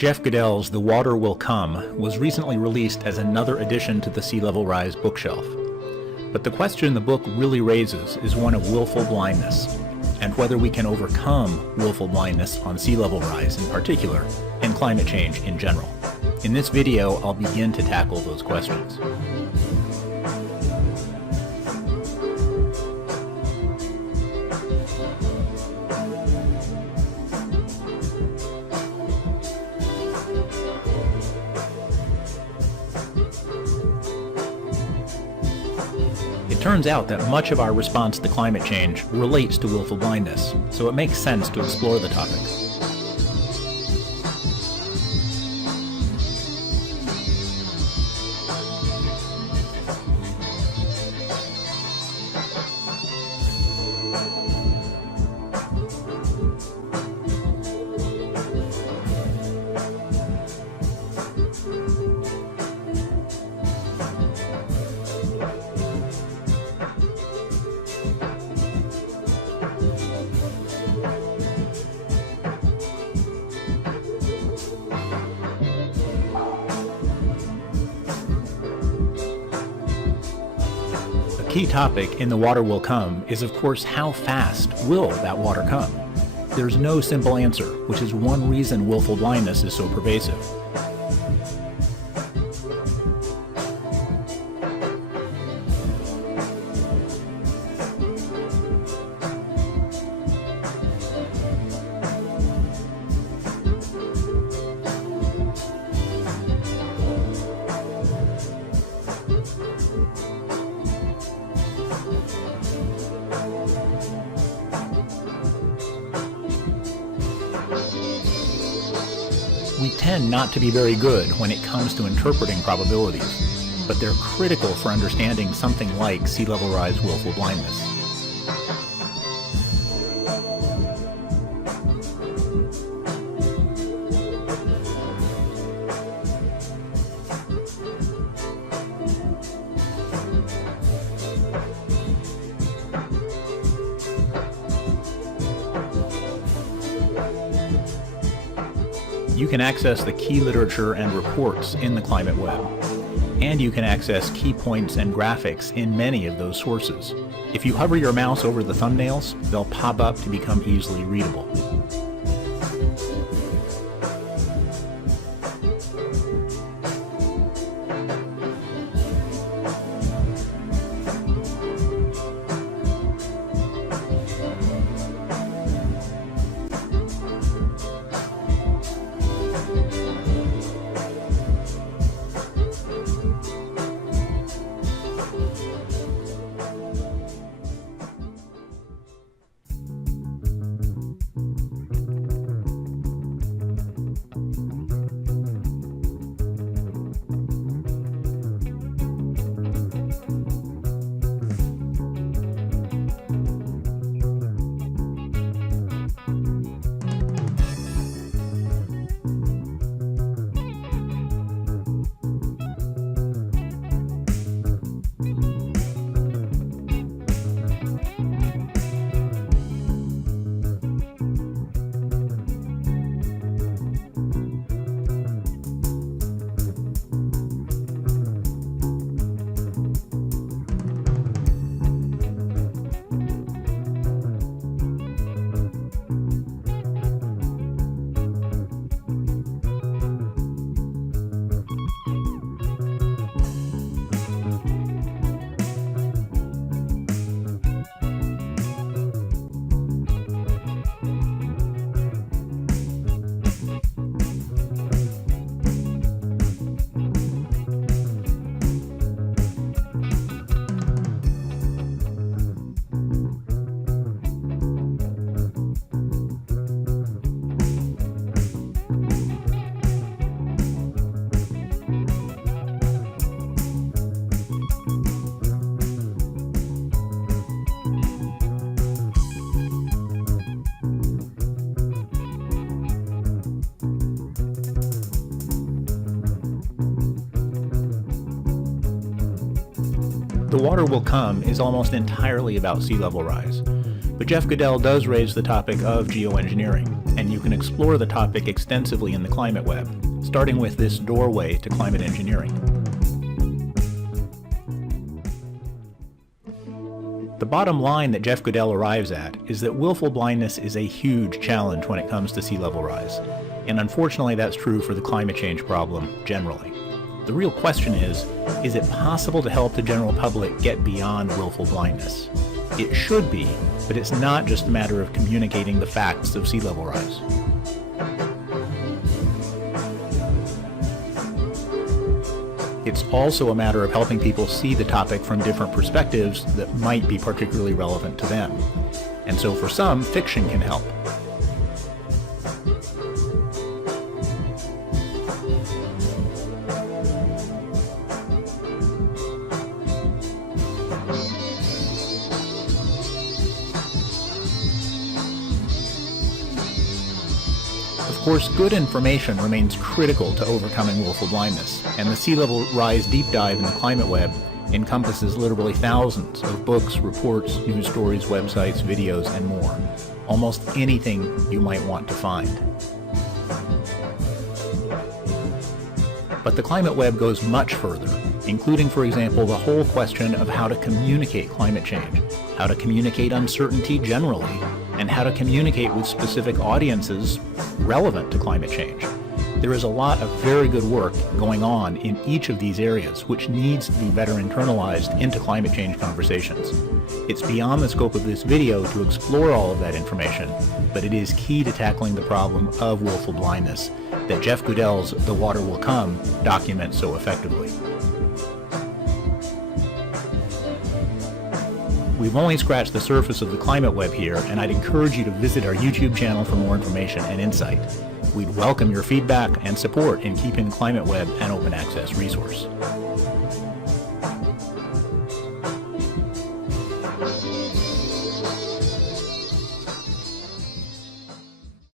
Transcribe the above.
Jeff Goodell's The Water Will Come was recently released as another addition to the Sea Level Rise bookshelf. But the question the book really raises is one of willful blindness, and whether we can overcome willful blindness on sea level rise in particular, and climate change in general. In this video, I'll begin to tackle those questions. It turns out that much of our response to climate change relates to willful blindness, so it makes sense to explore the topic. A key topic in The Water Will Come is, of course, how fast will that water come? There's no simple answer, which is one reason willful blindness is so pervasive. We tend not to be very good when it comes to interpreting probabilities, but they're critical for understanding something like sea level rise willful blindness. You can access the key literature and reports in the climate web, and you can access key points and graphics in many of those sources. If you hover your mouse over the thumbnails, they'll pop up to become easily readable. The Water Will Come is almost entirely about sea level rise, But Jeff Goodell does raise the topic of geoengineering, and you can explore the topic extensively in the Climate Web, starting with this doorway to climate engineering. The bottom line that Jeff Goodell arrives at is that willful blindness is a huge challenge when it comes to sea level rise, and unfortunately that's true for the climate change problem generally. The real question is it possible to help the general public get beyond willful blindness? It should be, but it's not just a matter of communicating the facts of sea level rise. It's also a matter of helping people see the topic from different perspectives that might be particularly relevant to them. And so for some, fiction can help. Of course, good information remains critical to overcoming willful blindness, and the Sea Level Rise Deep Dive in the Climate Web encompasses literally thousands of books, reports, news stories, websites, videos, and more. Almost anything you might want to find. But the Climate Web goes much further, including, for example, the whole question of how to communicate climate change, how to communicate uncertainty generally, and how to communicate with specific audiences relevant to climate change. There is a lot of very good work going on in each of these areas, which needs to be better internalized into climate change conversations. It's beyond the scope of this video to explore all of that information, but it is key to tackling the problem of willful blindness that Jeff Goodell's The Water Will Come documents so effectively. We've only scratched the surface of the Climate Web here, and I'd encourage you to visit our YouTube channel for more information and insight. We'd welcome your feedback and support in keeping the Climate Web an open access resource.